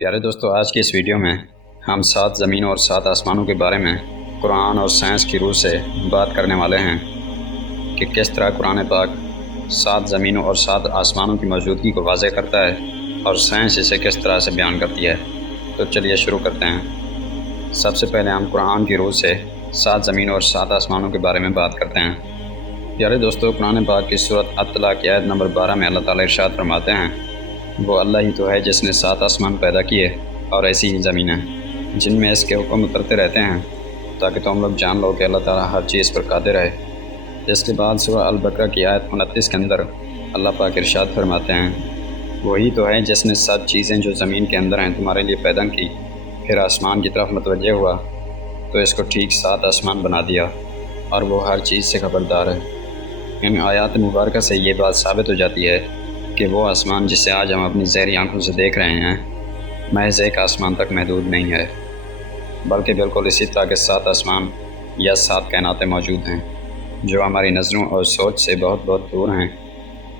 پیارے دوستو، آج کی اس ویڈیو میں ہم 7 زمینوں اور 7 آسمانوں کے بارے میں قرآن اور سائنس کی روح سے بات کرنے والے ہیں کہ کس طرح قرآن پاک 7 زمینوں اور 7 آسمانوں کی موجودگی کو واضح کرتا ہے اور سائنس اسے کس طرح سے بیان کرتی ہے۔ تو چلیے شروع کرتے ہیں۔ سب سے پہلے ہم قرآن کی روح سے 7 زمینوں اور 7 آسمانوں کے بارے میں بات کرتے ہیں۔ پیارے دوستو، قرآن پاک کی سورۃ الطلاق کی آیت نمبر 12 میں اللہ تعالیٰ ارشاد فرماتے ہیں، وہ اللہ ہی تو ہے جس نے 7 آسمان پیدا کیے اور ایسی ہی زمینیں جن میں اس کے حکم اترتے رہتے ہیں، تاکہ تم لوگ جان لو کہ اللہ تعالیٰ ہر چیز پر قادر ہے۔ اس کے بعد سورہ البقرہ کی آیت 29 کے اندر اللہ پاک ارشاد فرماتے ہیں، وہی تو ہے جس نے 7 چیزیں جو زمین کے اندر ہیں تمہارے لیے پیدا کی، پھر آسمان کی طرف متوجہ ہوا تو اس کو ٹھیک 7 آسمان بنا دیا، اور وہ ہر چیز سے خبردار ہے۔ ان آیات مبارکہ سے یہ بات ثابت ہو جاتی ہے کہ وہ آسمان جسے آج ہم اپنی ظاہری آنکھوں سے دیکھ رہے ہیں محض ایک آسمان تک محدود نہیں ہے، بلکہ بالکل اسی طرح کے 7 آسمان یا 7 کائناتیں موجود ہیں جو ہماری نظروں اور سوچ سے بہت بہت دور ہیں۔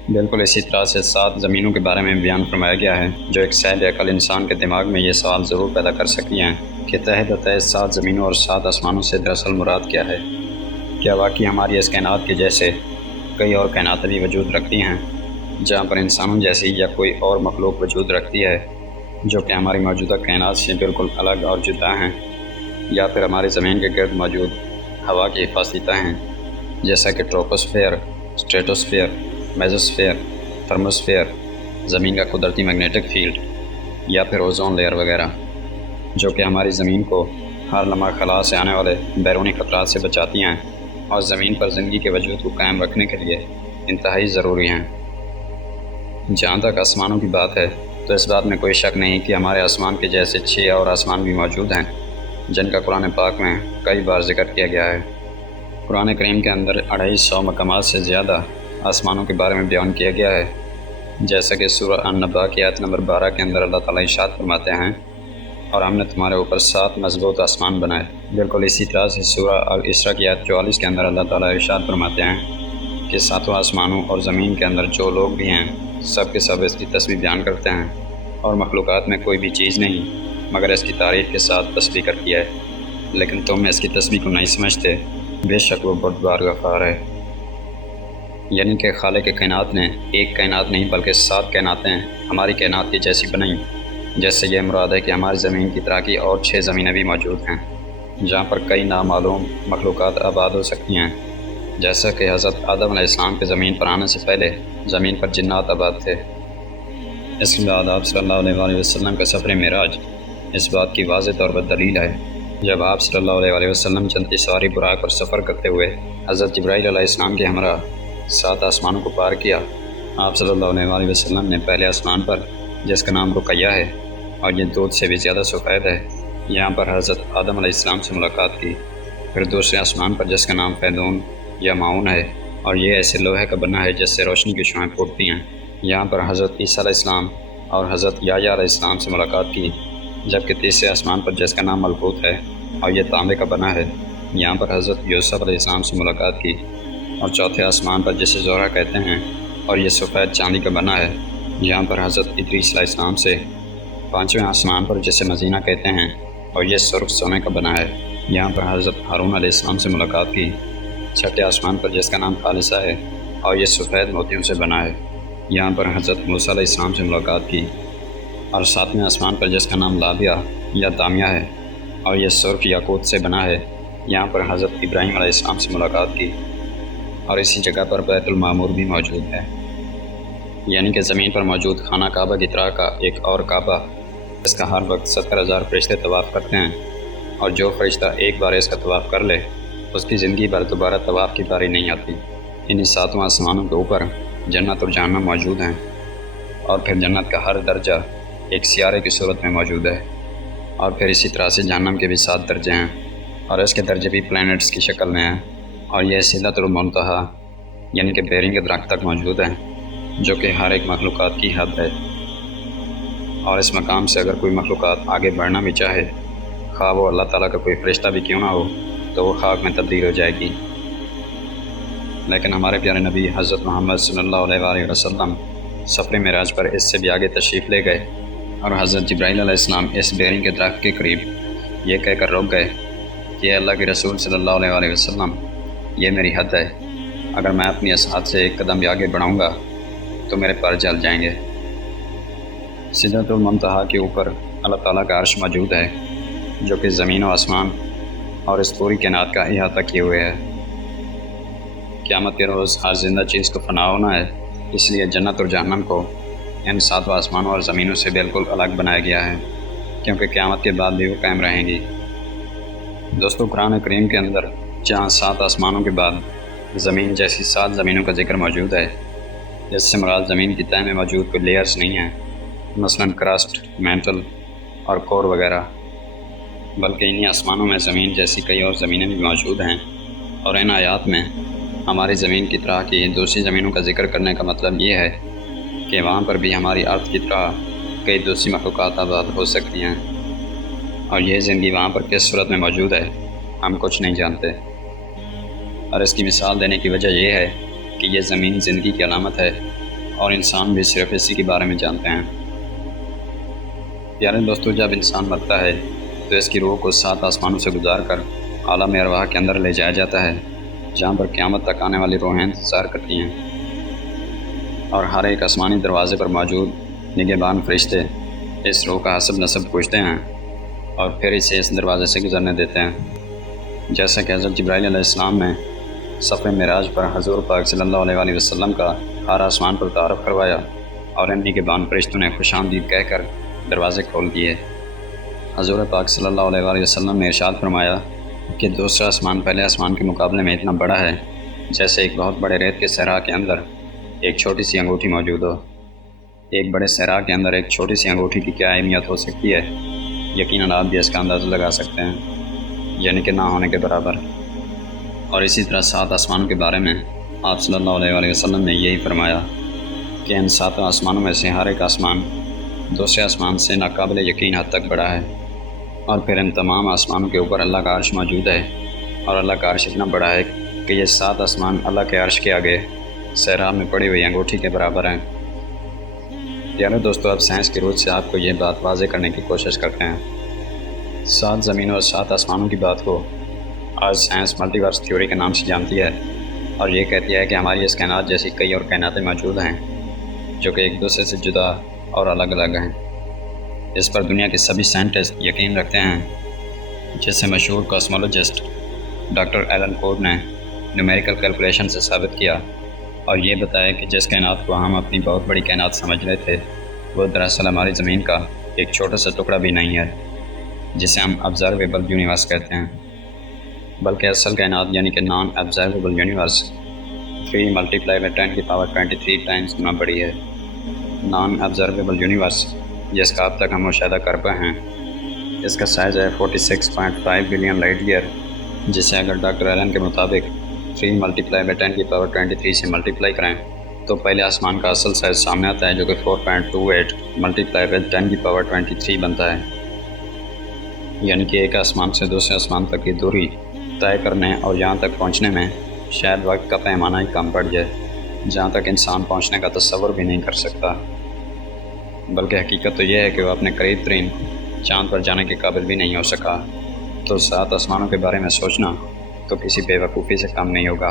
بالکل اسی طرح سے 7 زمینوں کے بارے میں بیان فرمایا گیا ہے، جو ایک صاحب عقل انسان کے دماغ میں یہ سوال ضرور پیدا کر سکتی ہیں کہ تہ بتہ 7 زمینوں اور 7 آسمانوں سے دراصل مراد کیا ہے؟ کیا واقعی ہماری اس کائنات کے جیسے کئی اور کائناتیں بھی وجود رکھتی ہیں جہاں پر انسانوں جیسی یا کوئی اور مخلوق وجود رکھتی ہے جو کہ ہماری موجودہ کائنات سے بالکل الگ اور جدا ہیں، یا پھر ہماری زمین کے گرد موجود ہوا کی حفاظتی تہیں ہیں جیسا کہ ٹروپوسفیئر، اسٹریٹوسفیئر، میزوسفیئر، تھرموسفیئر، زمین کا قدرتی میگنیٹک فیلڈ، یا پھر اوزون لیئر وغیرہ، جو کہ ہماری زمین کو ہر لمحہ خلا سے آنے والے بیرونی خطرات سے بچاتی ہیں اور زمین پر زندگی کے وجود کو قائم رکھنے کے لیے انتہائی ضروری ہیں۔ جہاں تک آسمانوں کی بات ہے تو اس بات میں کوئی شک نہیں کہ ہمارے آسمان کے جیسے 6 اور آسمان بھی موجود ہیں جن کا قرآن پاک میں کئی بار ذکر کیا گیا ہے۔ قرآن کریم کے اندر 250 مقامات سے زیادہ آسمانوں کے بارے میں بیان کیا گیا ہے، جیسا کہ سورہ النبأ کی آیت نمبر 12 کے اندر اللہ تعالیٰ ارشاد فرماتے ہیں، اور ہم نے تمہارے اوپر 7 مضبوط آسمان بنائے۔ بالکل اسی طرح سے سورہ الاسراء کی آیت 44 کے اندر اللہ تعالیٰ ارشاد فرماتے ہیں کہ 7 آسمانوں اور زمین کے اندر جو لوگ بھی ہیں سب کے سب اس کی تسبیح بیان کرتے ہیں، اور مخلوقات میں کوئی بھی چیز نہیں مگر اس کی تعریف کے ساتھ تسبیح کرتی ہے، لیکن تم اس کی تسبیح کو نہیں سمجھتے، بے شک وہ بردبار غفار ہے۔ یعنی کہ خالق کائنات نے ایک کائنات نہیں بلکہ 7 کائناتیں ہماری کائنات کی جیسی بنائیں، جیسے یہ مراد ہے کہ ہماری زمین کی طرح کی اور 6 زمینیں بھی موجود ہیں جہاں پر کئی نامعلوم مخلوقات آباد ہو سکتی ہیں، جیسا کہ حضرت آدم علیہ السلام کے زمین پر آنے سے پہلے زمین پر جنات آباد تھے۔ اس کے بعد آپ صلی اللہ علیہ وآلہ وسلم کا سفر معراج اس بات کی واضح طور پر دلیل ہے۔ جب آپ صلی اللہ علیہ وآلہ وسلم جنتی سواری براق پر سفر کرتے ہوئے حضرت جبرائیل علیہ السلام کے ہمراہ 7 آسمانوں کو پار کیا، آپ صلی اللہ علیہ وآلہ وسلم نے پہلے آسمان پر جس کا نام رقیہ ہے اور یہ دودھ سے بھی زیادہ سفید ہے، یہاں پر حضرت آدم علیہ السلام سے ملاقات کی۔ پھر دوسرے آسمان پر جس کا نام فیدون یا معاون ہے، اور یہ ایسے لوہے کا بنا ہے جس سے روشنی کی شعاعیں پھوٹتی ہیں، یہاں پر حضرت عیسیٰ علیہ السلام اور حضرت یحییٰ علیہ السلام سے ملاقات کی۔ جبکہ تیسرے آسمان پر جس کا نام ملکوت ہے اور یہ تانبے کا بنا ہے، یہاں پر حضرت یوسف علیہ السلام سے ملاقات کی۔ اور چوتھے آسمان پر جسے زہرہ کہتے ہیں اور یہ سفید چاندی کا بنا ہے، یہاں پر حضرت ادریس علیہ السلام سے۔ پانچویں آسمان پر جسے مزینہ کہتے ہیں اور یہ سرخ سونے کا بنا ہے، یہاں پر حضرت ہارون علیہ السلام سے ملاقات کی۔ چھٹے آسمان پر جس کا نام خالصہ ہے اور یہ سفید موتیوں سے بنا ہے، یہاں پر حضرت موسیٰ علیہ السلام سے ملاقات کی۔ اور ساتویں آسمان پر جس کا نام لابیہ یا دامیہ ہے اور یہ سرخ یاقوت سے بنا ہے، یہاں پر حضرت ابراہیم علیہ السلام سے ملاقات کی۔ اور اسی جگہ پر بیت المعمور بھی موجود ہے، یعنی کہ زمین پر موجود خانہ کعبہ کی طرح کا ایک اور کعبہ اس کا ہر وقت 70,000 فرشتے طواف کرتے ہیں، اور جو فرشتہ ایک بار اس کا طواف کر لے اس کی زندگی بھر دوبارہ طواف کی باری نہیں آتی۔ انہی 7 آسمانوں کے اوپر جنت اور جہنم موجود ہیں، اور پھر جنت کا ہر درجہ ایک سیارے کی صورت میں موجود ہے، اور پھر اسی طرح سے جہنم کے بھی 7 درجے ہیں، اور اس کے درجے بھی پلینٹس کی شکل میں ہیں، اور یہ سدرۃ المنتہا یعنی کہ بیرنگ کے درخت تک موجود ہیں، جو کہ ہر ایک مخلوقات کی حد ہے۔ اور اس مقام سے اگر کوئی مخلوقات آگے بڑھنا بھی چاہے، خواہ وہ اللہ تعالیٰ کا کوئی فرشتہ بھی کیوں نہ ہو، تو وہ خاک میں تبدیل ہو جائے گی۔ لیکن ہمارے پیارے نبی حضرت محمد صلی اللہ علیہ وآلہ وسلم سفر معراج پر اس سے بھی آگے تشریف لے گئے، اور حضرت جبرائیل علیہ السلام اس بیرنگ کے درخت کے قریب یہ کہہ کر رک گئے کہ اللہ کے رسول صلی اللہ علیہ وسلم، یہ میری حد ہے، اگر میں اپنی اسحاد سے ایک قدم بھی آگے بڑھاؤں گا تو میرے پر جل جائیں گے۔ سدرۃ المنتہا کے اوپر اللہ تعالیٰ کا عرش موجود ہے، جو کہ زمین و آسمان اور اس پوری کائنات کا احاطہ کیے ہوئے ہے۔ قیامت کے روز ہر زندہ چیز کو فنا ہونا ہے، اس لیے جنت اور جہنم کو ان ساتوں آسمانوں اور زمینوں سے بالکل الگ بنایا گیا ہے، کیونکہ قیامت کے بعد بھی وہ قائم رہیں گی۔ دوستو، قرآن کریم کے اندر جہاں 7 آسمانوں کے بعد زمین جیسی 7 زمینوں کا ذکر موجود ہے، جس سے مراد زمین کی تہہ میں موجود کوئی لیئرز نہیں ہیں، مثلاً کرسٹ، مینٹل اور کور وغیرہ، بلکہ انہی آسمانوں میں زمین جیسی کئی اور زمینیں بھی موجود ہیں۔ اور ان آیات میں ہماری زمین کی طرح کی دوسری زمینوں کا ذکر کرنے کا مطلب یہ ہے کہ وہاں پر بھی ہماری ارتھ کی طرح کئی دوسری مخلوقات آباد ہو سکتی ہیں، اور یہ زندگی وہاں پر کس صورت میں موجود ہے ہم کچھ نہیں جانتے۔ اور اس کی مثال دینے کی وجہ یہ ہے کہ یہ زمین زندگی کی علامت ہے، اور انسان بھی صرف اسی کے بارے میں جانتے ہیں۔ پیارے دوستو، جب انسان مرتا ہے تو اس کی روح کو 7 آسمانوں سے گزار کر عالم ارواح کے اندر لے جایا جاتا ہے، جہاں پر قیامت تک آنے والی روحیں انتظار کرتی ہیں، اور ہر ایک آسمانی دروازے پر موجود نگہبان فرشتے اس روح کا حسب نسب پوچھتے ہیں اور پھر اسے اس دروازے سے گزرنے دیتے ہیں۔ جیسا کہ حضرت جبرائیل علیہ السلام نے سفر معراج پر حضور پاک صلی اللہ علیہ وسلم کا ہر آسمان پر تعارف کروایا، اور ان نگہبان فرشتوں نے خوش آمدید کہہ کر دروازے کھول دیے۔ حضور پاک صلی اللہ علیہ وسلم نے ارشاد فرمایا کہ دوسرا آسمان پہلے آسمان کے مقابلے میں اتنا بڑا ہے جیسے ایک بہت بڑے ریت کے صحرا کے اندر ایک چھوٹی سی انگوٹھی موجود ہو۔ ایک بڑے صحرا کے اندر ایک چھوٹی سی انگوٹھی کی کیا اہمیت ہو سکتی ہے، یقیناً آپ بھی اس کا اندازہ لگا سکتے ہیں، یعنی کہ نہ ہونے کے برابر۔ اور اسی طرح 7 آسمانوں کے بارے میں آپ صلی اللہ علیہ وسلم نے یہی فرمایا کہ ان 7 آسمانوں میں سے ہر ایک آسمان دوسرے آسمان سے ناقابل یقین حد تک بڑا ہے، اور پھر ان تمام آسمانوں کے اوپر اللہ کا عرش موجود ہے، اور اللہ کا عرش اتنا بڑا ہے کہ یہ 7 آسمان اللہ کے عرش کے آگے صحرا میں پڑی ہوئی انگوٹھی کے برابر ہیں۔ پیارے دوستو، اب سائنس کی روح سے آپ کو یہ بات واضح کرنے کی کوشش کرتے ہیں۔ 7 زمینوں اور 7 آسمانوں کی بات کو آج سائنس ملٹی ورس تھیوری کے نام سے جانتی ہے، اور یہ کہتی ہے کہ ہماری اس کائنات جیسی کئی اور کائناتیں موجود ہیں جو کہ ایک دوسرے سے جدا اور الگ الگ ہیں۔ اس پر دنیا کے سبھی سائنٹسٹ یقین رکھتے ہیں، جس سے مشہور کاسمولوجسٹ ڈاکٹر ایلن کوڈ نے نیومیریکل کیلکولیشن سے ثابت کیا، اور یہ بتایا کہ جس کائنات کو ہم اپنی بہت بڑی کائنات سمجھ رہے تھے وہ دراصل ہماری زمین کا ایک چھوٹا سا ٹکڑا بھی نہیں ہے، جسے ہم آبزرویبل یونیورس کہتے ہیں، بلکہ اصل کائنات یعنی کہ نان آبزرویبل یونیورس 3 × 10⁻23 ٹائمز گنا بڑی ہے۔ نان آبزرویبل یونیورس، جس کا اب تک ہم مشاہدہ کر پائے ہیں، اس کا سائز ہے 46.5 بلین لائٹ ایئر، جسے اگر ڈاکٹر ایلن کے مطابق 3 × 10⁻23 سے ملٹیپلائی کریں تو پہلے آسمان کا اصل سائز سامنے آتا ہے، جو کہ 4.28 × 10⁻23 بنتا ہے۔ یعنی کہ ایک آسمان سے دوسرے آسمان تک کی دوری طے کرنے اور یہاں تک پہنچنے میں شاید وقت کا پیمانہ ہی کم پڑ جائے، جہاں تک انسان پہنچنے کا تصور بھی نہیں کر سکتا۔ بلکہ حقیقت تو یہ ہے کہ وہ اپنے قریب ترین چاند پر جانے کے قابل بھی نہیں ہو سکا۔ تو 7 آسمانوں کے بارے میں سوچنا تو کسی بے وقوفی سے کم نہیں ہوگا۔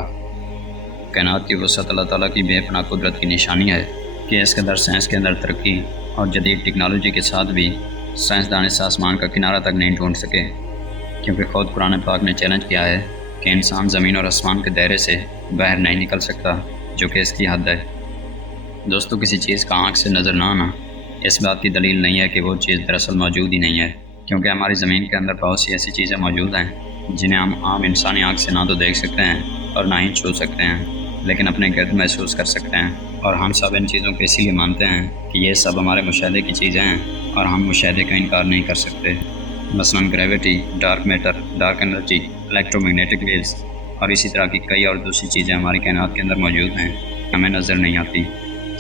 کائنات کی وسعت اللہ تعالیٰ کی بے پناہ قدرت کی نشانی ہے کہ اس قدر سائنس کے اندر ترقی اور جدید ٹیکنالوجی کے ساتھ بھی سائنسدان اس آسمان کا کنارہ تک نہیں ڈھونڈ سکے، کیونکہ خود قرآن پاک نے چیلنج کیا ہے کہ انسان زمین اور آسمان کے دائرے سے باہر نہیں نکل سکتا، جو کہ اس کی حد ہے۔ دوستو، کسی چیز کا آنکھ سے نظر نہ آنا اس بات کی دلیل نہیں ہے کہ وہ چیز دراصل موجود ہی نہیں ہے، کیونکہ ہماری زمین کے اندر بہت سی ایسی چیزیں موجود ہیں جنہیں ہم عام انسانی آنکھ سے نہ تو دیکھ سکتے ہیں اور نہ ہی چھو سکتے ہیں، لیکن اپنے گرد محسوس کر سکتے ہیں، اور ہم سب ان چیزوں کو اسی لیے مانتے ہیں کہ یہ سب ہمارے مشاہدے کی چیزیں ہیں اور ہم مشاہدے کا انکار نہیں کر سکتے۔ مثلاً gravity, dark matter, dark energy, electromagnetic waves اور اسی طرح کی کئی اور دوسری چیزیں ہماری کائنات کے اندر موجود ہیں، ہمیں نظر نہیں آتی۔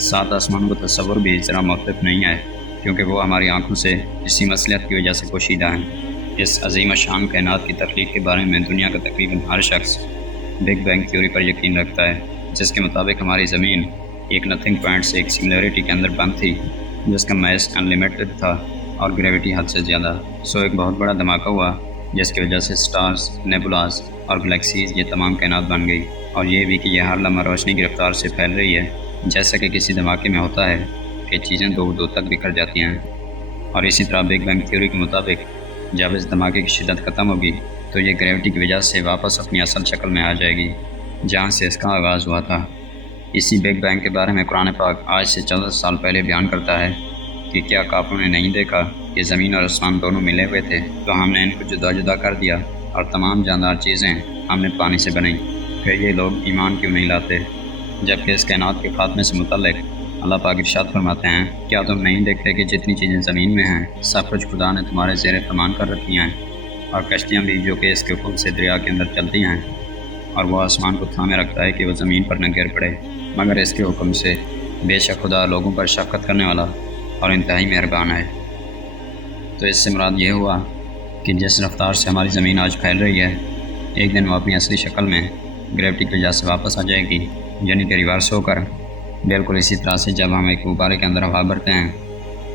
7 آسمانوں کا تصور بھی ذرا مختلف نہیں ہے، کیونکہ وہ ہماری آنکھوں سے اسی مصلحت کی وجہ سے پوشیدہ ہیں۔ اس عظیم الشان کائنات کی تخلیق کے بارے میں دنیا کا تقریباً ہر شخص بگ بینگ تھیوری پر یقین رکھتا ہے، جس کے مطابق ہماری زمین ایک نتھنگ پوائنٹ سے ایک سنگولیرٹی کے اندر بند تھی، جس کا میس انلیمیٹڈ تھا اور گریوٹی حد سے زیادہ۔ ایک بہت بڑا دھماکہ ہوا جس کی وجہ سے سٹارز، نیبولاز اور گلیکسیز یہ تمام کائنات بن گئی، اور یہ بھی کہ یہ ہر لمحہ روشنی کی رفتار سے پھیل رہی ہے، جیسا کہ کسی دھماکے میں ہوتا ہے کہ چیزیں دور دور تک بکھر جاتی ہیں۔ اور اسی طرح بگ بینگ تھیوری کے مطابق جب اس دھماکے کی شدت ختم ہوگی تو یہ گریوٹی کی وجہ سے واپس اپنی اصل شکل میں آ جائے گی جہاں سے اس کا آغاز ہوا تھا۔ اسی بگ بینگ کے بارے میں قرآن پاک آج سے 14 سال پہلے بیان کرتا ہے کہ کیا کافروں نے نہیں دیکھا کہ زمین اور آسمان دونوں ملے ہوئے تھے، تو ہم نے ان کو جدا جدا کر دیا اور تمام جاندار چیزیں ہم نے پانی سے بنائیں، پھر یہ لوگ ایمان کیوں نہیں لاتے؟ جبکہ اس کائنات کے خاتمے سے متعلق اللہ پاک ارشاد فرماتے ہیں، کیا تم نہیں دیکھتے کہ جتنی چیزیں زمین میں ہیں سب کچھ خدا نے تمہارے زیر فرمان کر رکھی ہیں، اور کشتیاں بھی جو کہ اس کے حکم سے دریا کے اندر چلتی ہیں، اور وہ آسمان کو تھامے رکھتا ہے کہ وہ زمین پر نہ گر پڑے مگر اس کے حکم سے، بے شک خدا لوگوں پر شفقت کرنے والا اور انتہائی مہربان ہے۔ تو اس سے مراد یہ ہوا کہ جس رفتار سے ہماری زمین آج پھیل رہی ہے، ایک دن وہ اپنی اصلی شکل میں گریوٹی کی وجہ سے واپس آ جائے گی، یعنی کہ ریورس ہو کر۔ بالکل اسی طرح سے جب ہم ایک غبارے کے اندر ہوا بھرتے ہیں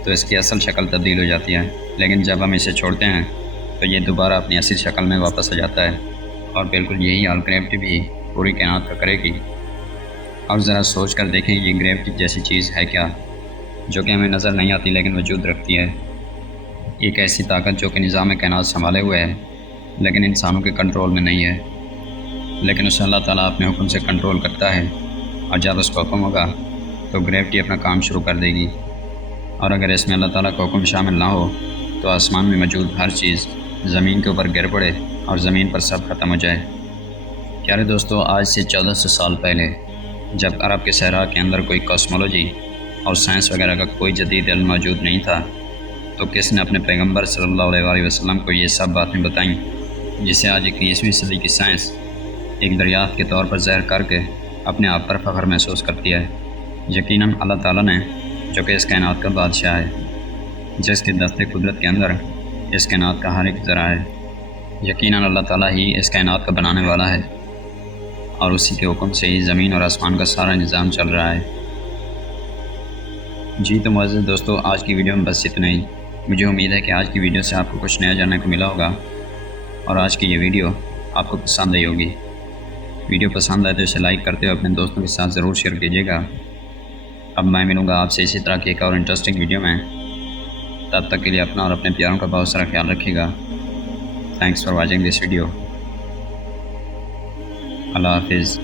تو اس کی اصل شکل تبدیل ہو جاتی ہے، لیکن جب ہم اسے چھوڑتے ہیں تو یہ دوبارہ اپنی اصلی شکل میں واپس آ جاتا ہے، اور بالکل یہی حال گریوٹی بھی پوری کائنات کا کرے گی۔ اور ذرا سوچ کر دیکھیں یہ گریوٹی جیسی چیز ہے کیا، جو کہ ہمیں نظر نہیں آتی لیکن وجود رکھتی ہے۔ ایک ایسی طاقت جو کہ نظام کائنات سنبھالے ہوئے ہے لیکن انسانوں کے کنٹرول میں نہیں ہے، لیکن اسے اللہ تعالیٰ اپنے حکم سے کنٹرول کرتا ہے، اور جب اس کو حکم ہوگا تو گریوٹی اپنا کام شروع کر دے گی، اور اگر اس میں اللہ تعالیٰ کا حکم شامل نہ ہو تو آسمان میں موجود ہر چیز زمین کے اوپر گر پڑے اور زمین پر سب ختم ہو جائے۔ پیارے دوستو، آج سے 1400 سال پہلے جب عرب کے صحرا کے اندر کوئی کاسمولوجی اور سائنس وغیرہ کا کوئی جدید علم موجود نہیں تھا، تو کس نے اپنے پیغمبر صلی اللہ علیہ وسلم کو یہ سب باتیں بتائیں، جسے آج 21ویں صدی کی سائنس ایک دریافت کے طور پر ظاہر کر کے اپنے آپ پر فخر محسوس کرتی ہے۔ یقیناً اللہ تعالیٰ نے، جو کہ اس کائنات کا بادشاہ ہے، جس کے دست قدرت کے اندر اس کائنات کا ہر ایک ذرہ ہے، یقیناً اللہ تعالیٰ ہی اس کائنات کا بنانے والا ہے، اور اسی کے حکم سے ہی زمین اور آسمان کا سارا نظام چل رہا ہے۔ جی تو معزز دوستو، آج کی ویڈیو میں بس اتنا ہی۔ مجھے امید ہے کہ آج کی ویڈیو سے آپ کو کچھ نیا جاننے کو ملا ہوگا، اور آج کی یہ ویڈیو آپ کو پسند آئی ہوگی۔ ویڈیو پسند آئے تو اسے لائک کرتے ہوئے اپنے دوستوں کے ساتھ ضرور شیئر کیجیے گا۔ اب میں ملوں گا آپ سے اسی طرح کی ایک اور انٹرسٹنگ ویڈیو میں، تب تک کے لیے اپنا اور اپنے پیاروں کا بہت سارا خیال رکھیے گا۔ Thanks for watching this video. اللہ حافظ۔